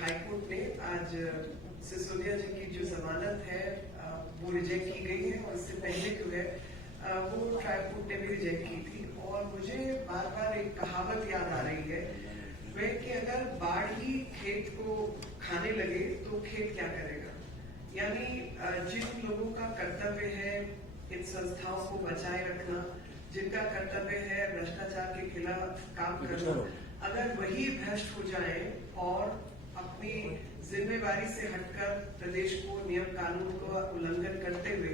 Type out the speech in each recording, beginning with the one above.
High court ने आज सिसोदिया जी की जो जमानत है वो रिजेक्ट की गई है और इससे पहले जो है वो ट्रायल कोर्ट ने भी रिजेक्ट की थी। और मुझे बार बार एक कहावत याद आ रही है वह कि अगर बाढ़ ही खेत को खाने लगे तो खेत क्या करेगा। यानी जिन लोगों का कर्तव्य है इन संस्थाओं को बचाए रखना, जिनका कर्तव्य है भ्रष्टाचार के खिलाफ काम करना, अगर वही भ्रष्ट हो जाए और अपनी जिम्मेवारी से हटकर प्रदेश को नियम कानून का उल्लंघन करते हुए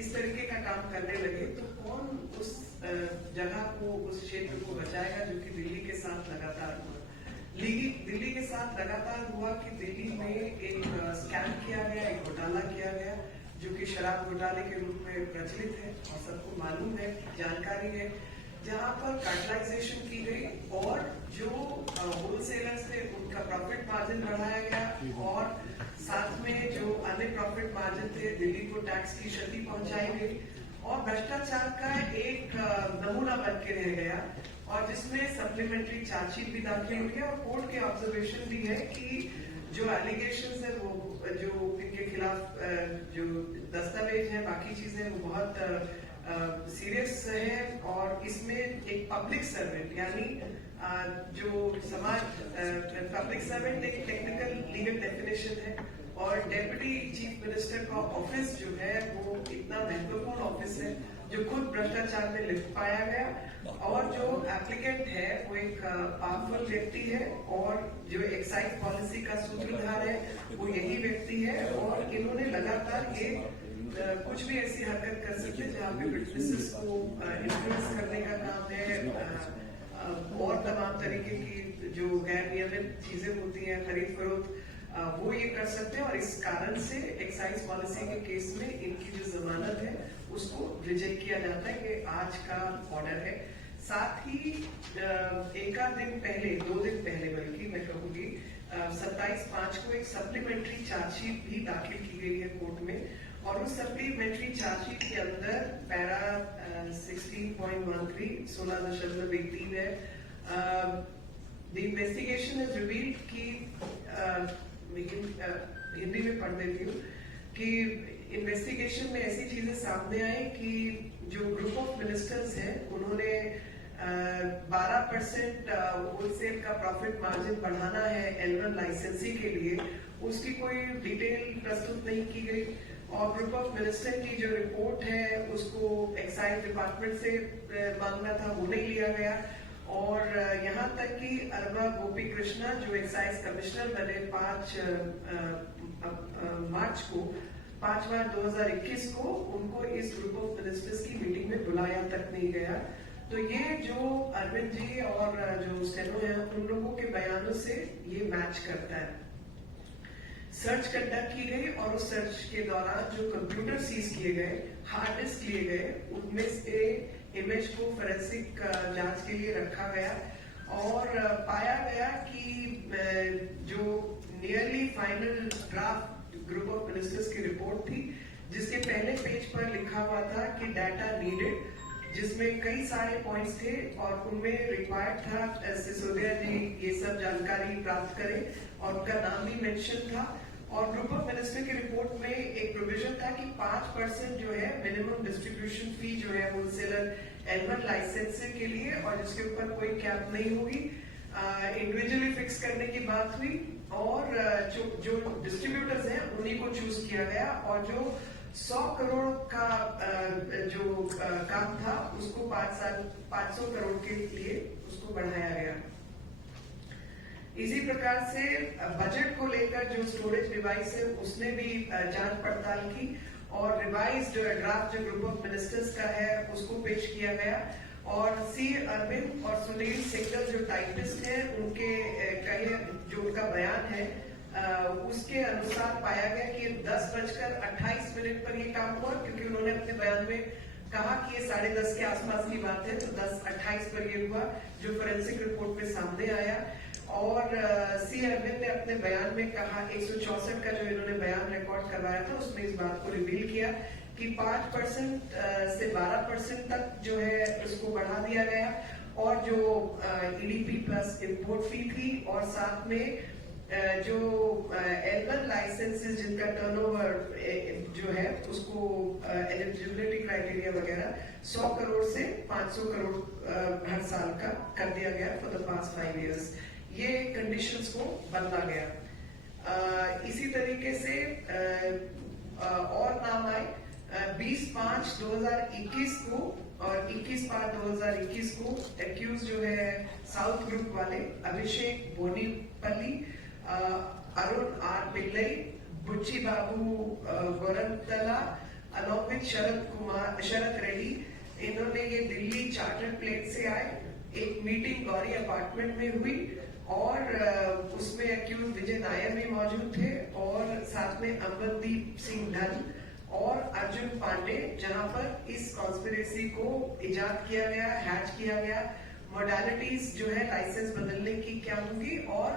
इस तरीके का काम करने लगे तो कौन उस जगह को, उस क्षेत्र को बचाएगा जो कि दिल्ली के साथ लगातार हुआ। दिल्ली के साथ लगातार हुआ कि दिल्ली में एक स्कैम किया गया, एक घोटाला किया गया जो कि शराब घोटाले के रूप में प्रचलित है और सबको मालूम है, जानकारी है, जहां पर कार्टलाइजेशन की गई और जो होलसेलर्स थे उनका प्रॉफिट मार्जिन बढ़ाया गया और साथ में जो अन्य प्रॉफिट मार्जिन थे दिल्ली को टैक्स की क्षति पहुंचाई गई और भ्रष्टाचार का एक नमूना बन के रह गया और जिसमें सप्लीमेंट्री चार्जशीट भी दाखिल हुई है और कोर्ट के ऑब्जर्वेशन भी है कि जो एलिगेशन है वो जो इनके खिलाफ जो दस्तावेज है, बाकी चीजें वो बहुत सीरियस है और इसमें एक पब्लिक सर्वेंट यानी जो समाज पब्लिक सर्वेंट एक टेक्निकल लीगल डेफिनेशन है और डेप्यूटी चीफ मिनिस्टर का ऑफिस जो है वो इतना महत्वपूर्ण ऑफिस है जो खुद भ्रष्टाचार में लिप्त पाया गया और जो एप्लीकेंट है वो एक पावरफुल व्यक्ति है और जो एक्साइज पॉलिसी का सूत्रधार है वो यही व्यक्ति है और इन्होंने लगातार ये कुछ भी ऐसी हरकत कर सकते हैं जहाँ पे बिजनेसेस को इन्फ्लुएंस करने का काम है और तमाम तरीके की जो गैर नियमित चीजें होती हैं खरीद फरोख्त वो ये कर सकते हैं और इस कारण से एक्साइज पॉलिसी के केस में इनकी जो जमानत है उसको रिजेक्ट किया जाता है। ये आज का ऑर्डर है। साथ ही एक आध दिन पहले, 2 दिन पहले बल्कि मैं कहूंगी 27/5 को एक सप्लीमेंट्री चार्जशीट भी दाखिल की गई है कोर्ट में और उस सप्लीमेंट्री चार्जशीट के अंदर पैरा 16.13 16.13 है। द इन्वेस्टिगेशन इज रिवील्ड कि हिंदी में पढ़ देती हूँ कि इन्वेस्टिगेशन में ऐसी चीजें सामने आई कि जो ग्रुप ऑफ मिनिस्टर्स हैं उन्होंने 12% होलसेल का प्रॉफिट मार्जिन बढ़ाना है L1 लाइसेंसी के लिए, उसकी कोई डिटेल प्रस्तुत नहीं की गई और ग्रुप ऑफ मिनिस्टर की जो रिपोर्ट है उसको एक्साइज डिपार्टमेंट से मांगना था, वो नहीं लिया गया और यहाँ तक कि अरबा गोपी कृष्णा जो एक्साइज कमिश्नर बने 5 मार्च 2021 को उनको इस ग्रुप ऑफ मिनिस्टर्स की मीटिंग में बुलाया तक नहीं गया। तो ये जो अरविंद जी और जो स्टेनो है उन लोगों के बयानों से ये मैच करता है। सर्च कंडक्ट की गई और उस सर्च के दौरान जो कंप्यूटर सीज किए गए, हार्ड डिस्क लिए गए, उनमें से इमेज को फोरेंसिक जांच के लिए रखा गया और पाया गया कि जो nearly final draft group of ministers की रिपोर्ट थी जिसके पहले पेज पर लिखा हुआ था कि डाटा नीडेड, जिसमें कई सारे पॉइंट्स थे और उनमें रिक्वायर्ड था सिसोदिया जी ये सब जानकारी प्राप्त करें और उनका नाम भी मेंशन था और ग्रुप ऑफ मिनिस्टर की रिपोर्ट में एक प्रोविजन था कि 5% जो है मिनिमम डिस्ट्रीब्यूशन फी जो है होलसेलर L1 लाइसेंस के लिए और जिसके ऊपर कोई कैप नहीं होगी, इंडिविजुअली फिक्स करने की बात हुई और जो डिस्ट्रीब्यूटर्स हैं उन्हीं को चूज किया गया और जो 100 करोड़ का जो काम था उसको 500 करोड़ के लिए उसको बढ़ाया गया। इसी प्रकार से बजट को लेकर जो स्टोरेज डिवाइस है उसने भी जांच पड़ताल की और रिवाइज जो ड्राफ्ट जो ग्रुप ऑफ मिनिस्टर्स का है उसको पेश किया गया और सी अरविंद और सुनील सिंगल जो टाइपिस्ट है उनके कहे जो उनका बयान है उसके अनुसार पाया गया कि 10:28 पर ये काम हुआ क्योंकि उन्होंने अपने बयान में कहा कि ये 10:30 के आसपास की बात है तो 10:28 पर ये हुआ जो फोरेंसिक रिपोर्ट में सामने आया और सी अरविंद ने अपने बयान में कहा 164 का जो इन्होंने बयान रिकॉर्ड करवाया था उसमें इस बात को रिवील किया कि 5% से 12% तक जो है उसको बढ़ा दिया गया और जो ईडीपी प्लस इंपोर्ट फी थी, और साथ में जो L1 लाइसेंसेस जिनका टर्नओवर जो है उसको एलिजिबिलिटी क्राइटेरिया वगैरह 100 करोड़ से 500 करोड़ हर साल का कर दिया गया फॉर द पास्ट 5 इयर्स। ये कंडीशंस को बदला गया। इसी तरीके से और नाम आए 20/5/2021 को और 21/5/2021 को एक्यूज जो है साउथ ग्रुप वाले अभिषेक बोनीपल्ली, अरुण आर पिल्लई, बुच्ची बाबू गोरंतला अलॉन्ग विद शरद रेड्डी, इन्होंने ये दिल्ली चार्टर प्लेन से आए। एक मीटिंग गौरी अपार्टमेंट में हुई और उसमें एक्यूज विजय नायर भी मौजूद थे और साथ में अमरदीप सिंह ढल और अर्जुन पांडे, जहां पर इस कॉन्स्पिरेसी को इजाद किया गया, हैच किया गया, मोडालिटीज जो है लाइसेंस बदलने की क्या होंगी और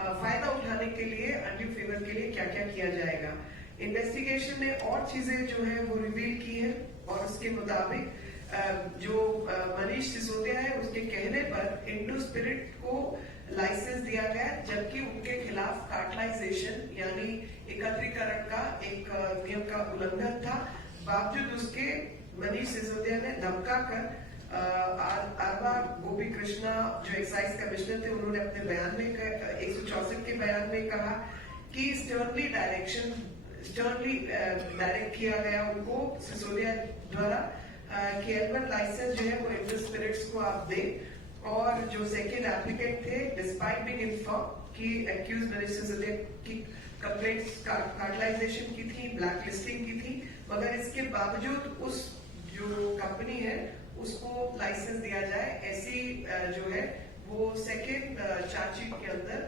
फायदा उठाने के लिए, अनड्यू फेवर के लिए क्या क्या किया जाएगा। इन्वेस्टिगेशन ने और चीजें जो है वो रिवील की है और उसके मुताबिक जो मनीष सिसोदिया है उसके कहने पर इंडो स्पिरिट को लाइसेंस दिया गया, जबकि उनके खिलाफ कार्टलाइजेशन यानी एकत्रीकरण का एक नियम का उल्लंघन था। बावजूद उसके मनीष सिसोदिया ने धमका कर आरवा गोपी कृष्णा जो एक्साइज कमिश्नर थे, उन्होंने अपने बयान में 164 के बयान में कहा कि स्टर्नली डायरेक्ट किया गया उनको सिसोदिया द्वारा कि L1 लाइसेंस जो है वो इंडो स्पिरिट्स को आप दें। और जो सेकेंड एप्लीकेंट थे, डिस्पाइट बीइंग इन्फॉर्म्ड कि एक्यूज मनीष सिसोदिया की कंप्लेंट्स कार्टलाइजेशन की थी, ब्लैक लिस्टिंग की थी, मगर इसके बावजूद उस जो कंपनी है उसको लाइसेंस दिया जाए, ऐसी जो है वो सेकेंड चार्जशीट के अंदर,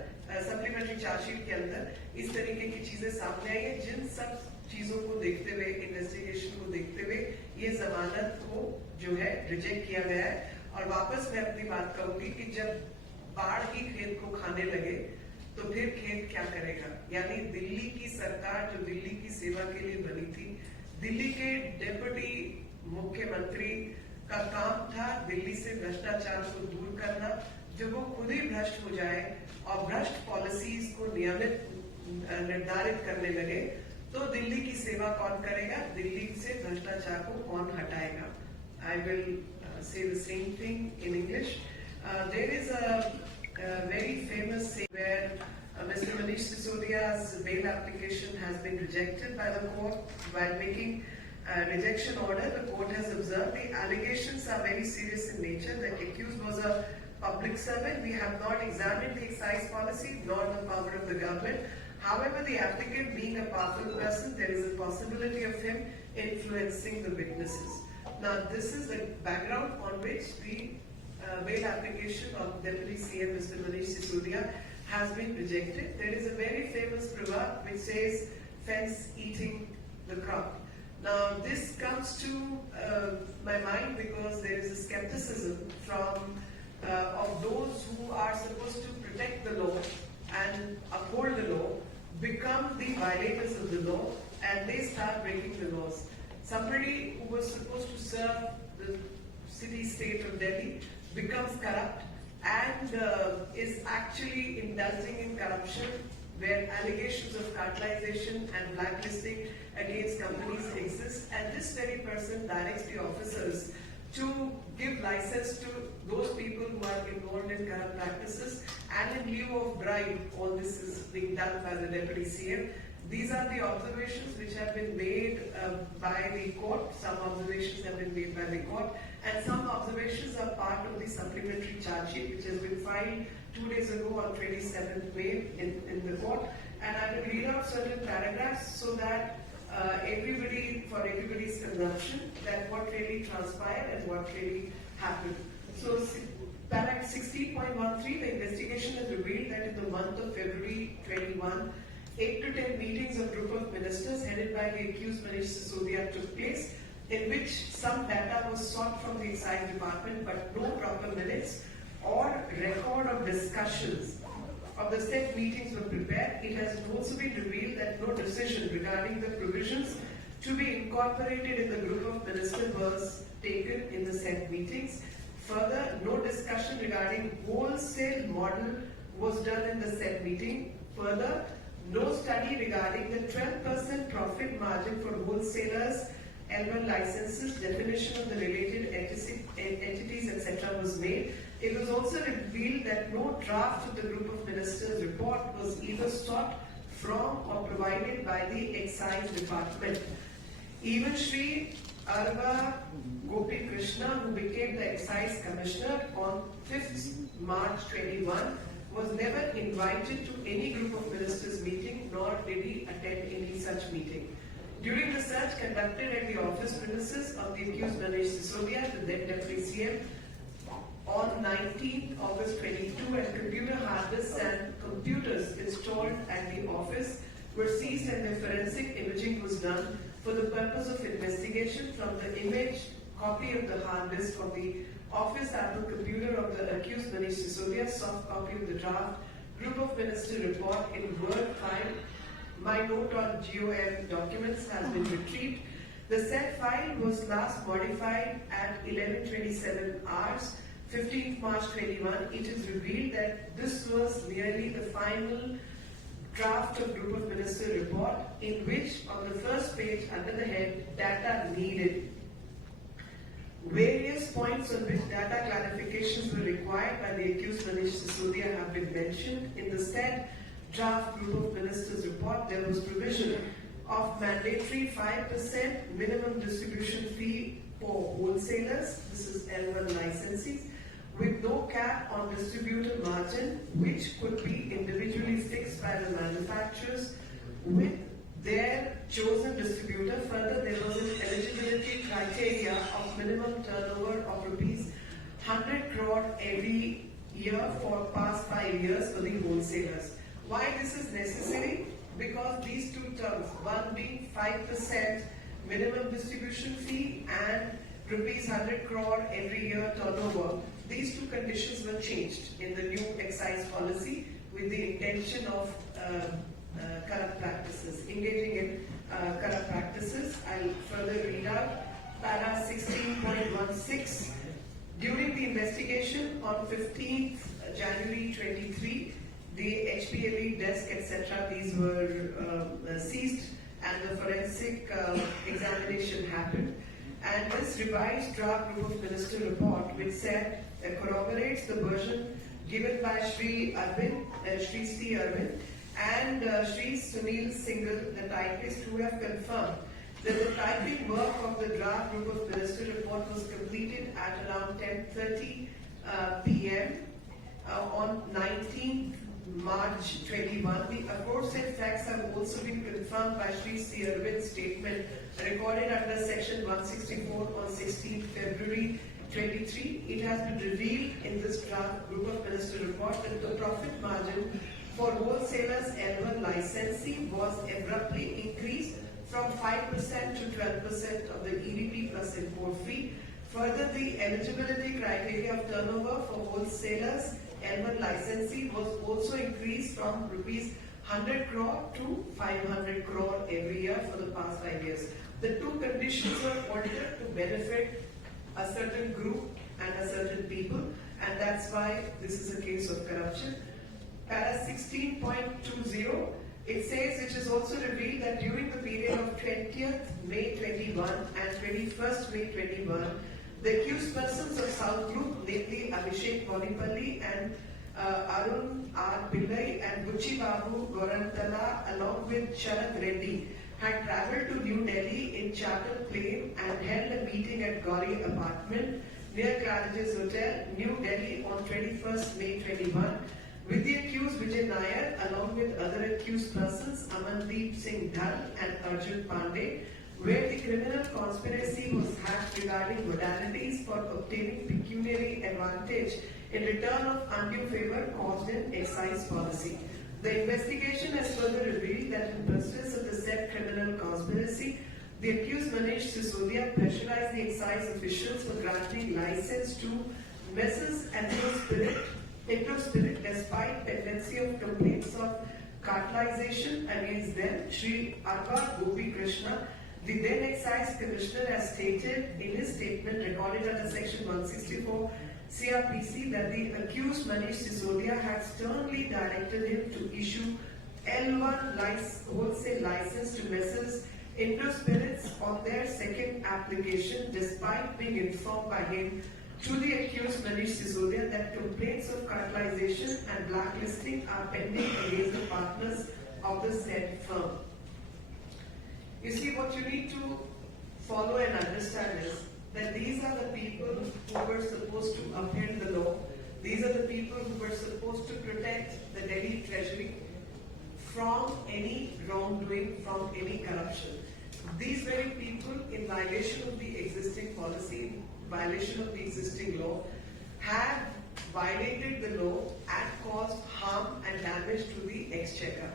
सप्लीमेंट्री चार्जशीट के अंदर इस तरीके की चीजें सामने आई है। जिन सब चीजों को देखते हुए, इन्वेस्टिगेशन को देखते हुए ये जमानत को जो है रिजेक्ट किया गया है। और वापस मैं अपनी बात कहूंगी कि जब बाढ़ ही खेत को खाने लगे तो फिर खेत क्या करेगा। यानी दिल्ली की सरकार जो दिल्ली की सेवा के लिए बनी थी, दिल्ली के डेप्यूटी मुख्यमंत्री का काम था दिल्ली से भ्रष्टाचार को दूर करना। जब वो खुद ही भ्रष्ट हो जाए और भ्रष्ट पॉलिसीज को नियमित निर्धारित करने लगे तो दिल्ली की सेवा कौन करेगा, दिल्ली से भ्रष्टाचार को कौन हटाएगा। I will say the same thing in English. There is a very famous saying where Mr. Manish Sisodia's bail application has been rejected by the court. While making rejection order, the court has observed the allegations are very serious in nature. The accused was a public servant. We have not examined the excise policy nor the power of the government. However, the applicant being a powerful person, there is a possibility of him influencing the witnesses. Now, this is the background on which the bail application of Deputy CM Mr. Manish Sisodia has been rejected. There is a very famous proverb which says, "Fence eating the crop." Now, this comes to my mind because there is a skepticism from of those who are supposed to protect the law and uphold the law, become the violators of the law, and they start breaking the laws. Somebody who was supposed to serve the city-state of Delhi becomes corrupt and is actually indulging in corruption where allegations of cartelization and blacklisting against companies exist, and this very person directs the officers to give license to those people who are involved in corrupt practices, and in lieu of bribe, all this is being done by the Deputy CM. These are the observations which have been made by the court. Some observations have been made by the court, and some observations are part of the supplementary charge sheet which has been filed 2 days ago on 27th May in the court. And I will read out certain paragraphs so that for everybody's consumption, that what really transpired and what really happened. So, paragraph 16.13, the investigation has revealed that in the month of February 21, 8 to 10 meetings of group of ministers headed by the accused Manish Sisodia took place, in which some data was sought from the excise department, but no proper minutes or record of discussions of the said meetings were prepared. It has also been revealed that no decision regarding the provisions to be incorporated in the group of ministers was taken in the said meetings. Further, no discussion regarding wholesale model was done in the said meeting. Further, no study regarding the 12% profit margin for wholesalers, L1 licenses, definition of the related entities, etc. was made. It was also revealed that no draft of the group of ministers report was either sought from or provided by the excise department. Even Shri Arva Gopi Krishna, who became the excise commissioner on 5th March 21, was never invited to any group of ministers meeting, nor did he attend any such meeting. During the search conducted at the office premises of the accused Manish Sisodia, the then Deputy CM, on 19th August 22, and computer hard disks and computers installed at the office were seized and the forensic imaging was done for the purpose of investigation. From the image copy of the hard disk of the office Apple computer of the accused Manish Sisodia, soft copy of the draft group of minister report in Word file, my note on GOM documents has been retrieved. The said file was last modified at 11:27 hours, 15th March 21. It is revealed that this was merely the final draft of group of minister report, in which on the first page under the head data needed, various points on which data clarifications were required by the accused Manish Sisodia have been mentioned. In the said draft group of ministers report, there was provision of mandatory 5% minimum distribution fee for wholesalers, this is L1 licensees, with no cap on distributor margin, which could be individually fixed by the manufacturers with their chosen distributor. Further, there was an eligibility criteria of minimum turnover of rupees 100 crore every year for past 5 years for the wholesalers. Why this is necessary? Because these two terms, one being 5% minimum distribution fee and rupees 100 crore every year turnover, these two conditions were changed in the new excise policy with the intention of corrupt practices, engaging in corrupt practices. I'll further read out para 16.16. During the investigation on 15th January 23, the HPLE desk, etc., these were seized and the forensic examination happened. And this revised draft group of minister report, which said corroborates the version given by Shri Arvind, Shri C. Arvind, and Shri Sunil Singhal, the typist, who have confirmed that the typing work of the draft group of minister report was completed at around 10:30 p.m. On 19th March 21. The aforesaid facts have also been confirmed by Shri C. Arvind's statement recorded under section 164 on 16th February 23. It has been revealed in this draft group of minister report that the profit margin for wholesalers L1 licensee was abruptly increased from 5% to 12% of the EDP plus import fee. Further, the eligibility criteria of turnover for wholesalers L1 licensee was also increased from rupees 100 crore to 500 crore every year for the past 5 years. The two conditions were altered to benefit a certain group and a certain people, and that's why this is a case of corruption. Para 16.20, it says it is also revealed that during the period of 20th May 21 and 21st May 21, the accused persons of South Group, namely Abhishek Bonipalli and Arun R. Pillai and Buchi Babu Gorantala, along with Sharad Reddy, had travelled to New Delhi in charter plane and held a meeting at Gauri apartment near Claridge's Hotel, New Delhi on 21st May 21, with the accused Vijay Nair, along with other accused persons Amandeep Singh Dhal and Arjun Pandey, where the criminal conspiracy was hatched regarding modalities for obtaining pecuniary advantage in return of undue favor caused in excise policy. The investigation has further revealed that in pursuance of the said criminal conspiracy, the accused Manish Sisodia pressurized the excise officials for granting license to Messrs. Electrospirit despite tendency of complaints of cartelization against them. Shri Arva Gopi Krishna, the then excise commissioner, has stated in his statement recorded under section 164 CRPC that the accused Manish Sisodia had sternly directed him to issue L1 wholesale license to Messrs. Indospirits on their second application, despite being informed by him to the accused Manish Sisodia that complaints of cartelization and blacklisting are pending against the partners of the said firm. You see, what you need to follow and understand is that these are the people who were supposed to uphold the law. These are the people who were supposed to protect the Delhi Treasury from any wrongdoing, from any corruption. These very people, in violation of the existing policy, violation of the existing law, have violated the law and caused harm and damage to the exchequer.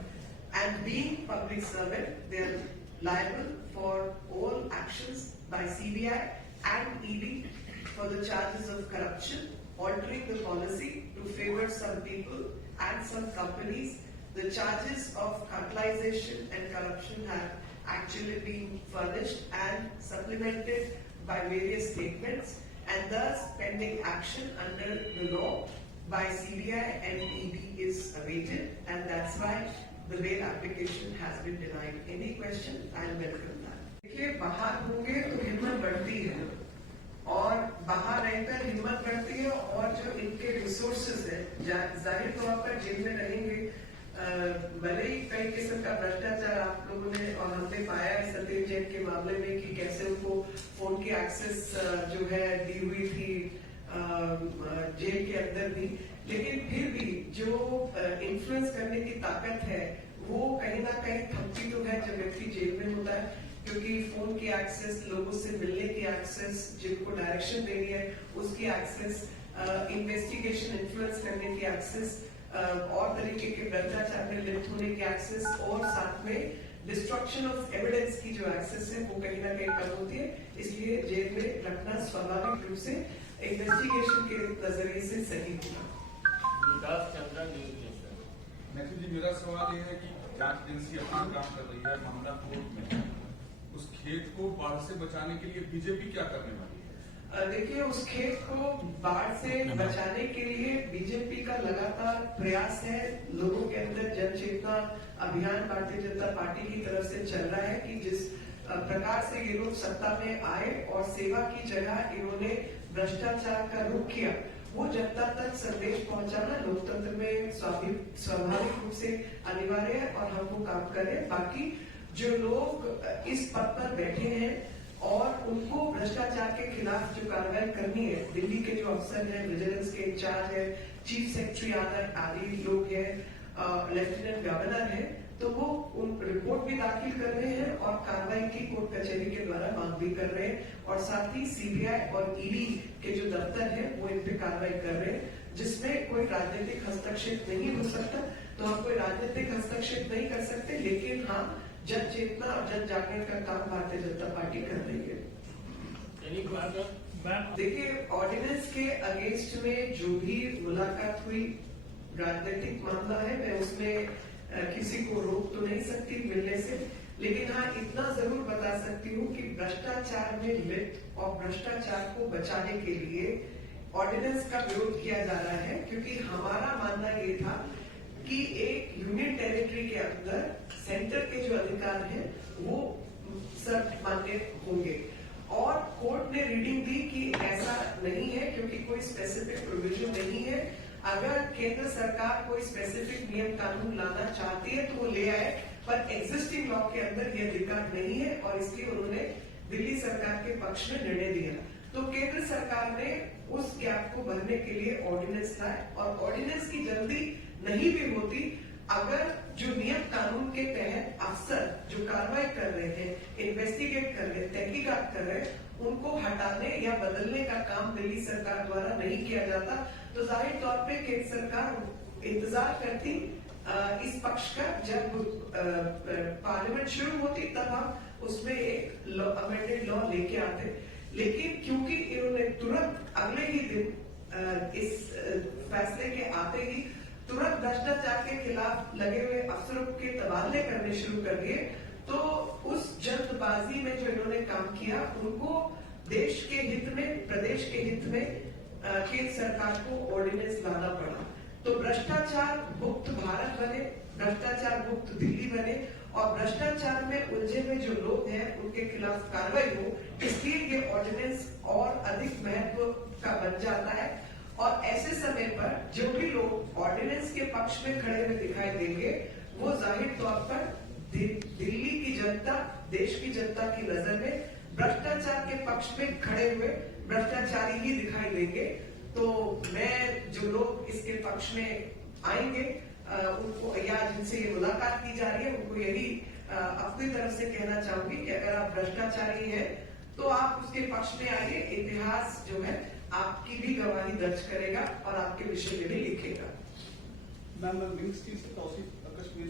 And being public servant, they are liable for all actions by CBI and ED for the charges of corruption, altering the policy to favor some people and some companies. The charges of cartelization and corruption have actually been furnished and supplemented by various statements, and thus pending action under the law by CBI and ED is awaited, and that's why the bail application has been denied. Any question? I'll welcome that. देखिए, बाहर होंगे तो हिम्मत बढ़ती है, और बाहर रहकर हिम्मत बढ़ती है, और जो इनके रिसोर्सेज है, जाहिर तौर पर जेल में रहेंगे, भले ही कई किस्म का भ्रष्टाचार आप लोगों ने और हमने पाया है सत्येंद्र जैन के मामले में कि कैसे उनको फोन की एक्सेस जो है दी हुई थी जेल के अंदर भी, लेकिन फिर भी जो इन्फ्लुएंस करने की ताकत है वो कहीं ना कहीं थमती तो है जब व्यक्ति जेल में होता है, क्योंकि फोन की एक्सेस, लोगों से मिलने की एक्सेस, जिनको डायरेक्शन देनी है उसकी एक्सेस, इन्वेस्टिगेशन इन्फ्लुएंस करने की एक्सेस, और तरीके के भ्रष्टाचार में लिप्त होने की एक्सेस, और साथ में डिस्ट्रक्शन ऑफ एविडेंस की जो एक्सेस है वो कहीं ना कहीं कम होती है। इसलिए जेल में रखना स्वाभाविक रूप से इन्वेस्टिगेशन के नजरिए से सही होगा। जी, मेरा सवाल यह है कि जांच एजेंसी अपना काम कर रही है, मामला कोर्ट में है, उस खेत को बाढ़ से बचाने के लिए बीजेपी क्या करने वाली है? देखिए, उस खेत को बाढ़ से बचाने के लिए बीजेपी का लगातार प्रयास है। लोगों के अंदर जन चेतना अभियान भारतीय जनता पार्टी की तरफ से चल रहा है कि जिस प्रकार से ये लोग सत्ता में आए और सेवा की जगह इन्होंने भ्रष्टाचार का रुख किया, वो जनता तक संदेश पहुंचाना लोकतंत्र में स्वाभाविक रूप से अनिवार्य है, और हम वो काम कर रहे हैं। बाकी जो लोग इस पद पर बैठे हैं और उनको भ्रष्टाचार के खिलाफ जो कार्रवाई करनी है, दिल्ली के जो अफसर हैं, विजिलेंस के इंचार्ज है, चीफ सेक्रेटरी आदि लोग हैं, लेफ्टिनेंट गवर्नर है, तो वो उन रिपोर्ट भी दाखिल कर रहे हैं और कार्रवाई की कोर्ट कचहरी के द्वारा मांग भी कर रहे हैं, और साथ ही सीबीआई और ईडी के जो दफ्तर है वो इन पे कार्रवाई कर रहे हैं, जिसमें कोई राजनीतिक हस्तक्षेप नहीं हो सकता। तो हम कोई राजनीतिक हस्तक्षेप नहीं कर सकते, लेकिन हाँ, जन चेतना और जन जागरण का काम भारतीय जनता पार्टी कर रही है। देखिए, ऑर्डिनेंस के अगेंस्ट में जो भी मुलाकात हुई, राजनीतिक मामला है, मैं उसमें किसी को रोक तो नहीं सकती मिलने से, लेकिन हाँ इतना जरूर बता सकती हूँ कि भ्रष्टाचार में लिप्त और भ्रष्टाचार को बचाने के लिए ऑर्डिनेंस का विरोध किया जा रहा है, क्योंकि हमारा मानना ये था कि एक यूनियन टेरिटरी के अंदर सेंटर के जो अधिकार हैं वो सर्वमान्य होंगे, और कोर्ट ने रीडिंग दी कि ऐसा नहीं है, क्योंकि कोई स्पेसिफिक प्रोविजन नहीं है। अगर केंद्र सरकार कोई स्पेसिफिक नियम कानून लाना चाहती है तो वो ले आए, पर एग्जिस्टिंग लॉ के अंदर ये अधिकार नहीं है, और इसलिए उन्होंने दिल्ली सरकार के पक्ष में निर्णय दिया। तो केंद्र सरकार ने उस गैप को भरने के लिए ऑर्डिनेंस लाए, और ऑर्डिनेंस की जल्दी नहीं भी होती अगर जो नियम कानून के तहत अफसर जो कार्रवाई कर रहे हैं, इन्वेस्टिगेट कर रहे हैं, तहकीकात कर रहे हैं, उनको हटाने या बदलने का काम दिल्ली सरकार द्वारा नहीं किया जाता, तो जाहिर तौर पे केंद्र सरकार इंतजार करती इस पक्ष का। जब पार्लियामेंट शुरू होती तब हम उसमें एक अमेंडेड लॉ लेके आते, लेकिन क्योंकि इन्होंने तुरंत अगले ही दिन इस फैसले के आते ही तुरंत भ्रष्टाचार के खिलाफ लगे हुए अफसरों के तबादले करने शुरू कर दिए, तो उस जल्दबाजी में जो इन्होंने काम किया, उनको देश के हित में, प्रदेश के हित में केंद्र सरकार को ऑर्डिनेंस लाना पड़ा। तो भ्रष्टाचार मुक्त भारत बने, भ्रष्टाचार मुक्त दिल्ली बने और भ्रष्टाचार में उलझे हुए जो लोग हैं उनके खिलाफ कार्रवाई हो, इसलिए ये ऑर्डिनेंस और अधिक महत्व का बन जाता है। और ऐसे समय पर जो भी लोग ऑर्डिनेंस के पक्ष में खड़े हुए दिखाई देंगे वो जाहिर तौर पर दिल्ली की जनता, देश की जनता की नजर में भ्रष्टाचार के पक्ष में खड़े हुए भ्रष्टाचारी ही दिखाई देंगे। तो मैं जो लोग इसके पक्ष में आएंगे उनको या जिनसे ये मुलाकात की जा रही है उनको यही अपनी तरफ से कहना चाहूंगी कि अगर आप भ्रष्टाचारी हैं तो आप उसके पक्ष में आइए। इतिहास जो है आपकी भी गवाही दर्ज करेगा और आपके विषय में भी लिखेगा। मैम, मिक्स चीज से तौसीफ कश्मीर